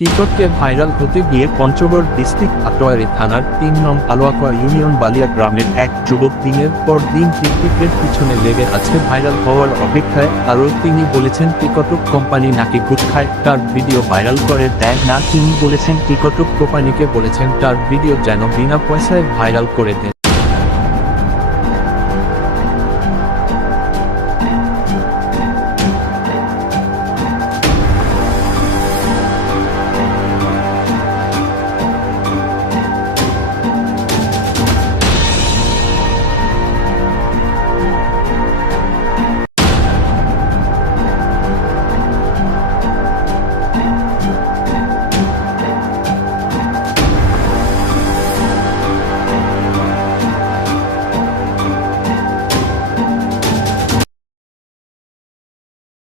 টিকটকে ভাইরাল হতে গিয়ে পঞ্চগড় ডিস্ট্রিক্ট আটোয়ারী থানার ৩ নং আলোয়াকুয়া ইউনিয়ন বালিয়া গ্রামের এক যুবক দিনের পর দিন টিকটকের পিছনে লেগে আছে ভাইরাল হওয়ার অপেক্ষায়। আরও তিনি বলেছেন টিকটক কোম্পানি নাকি ঘুষ খায়, তার ভিডিও ভাইরাল করে দেয় না। তিনি বলেছেন টিকটক কোম্পানিকে বলেছেন তার ভিডিও যেন বিনা পয়সায় ভাইরাল করে দেয়।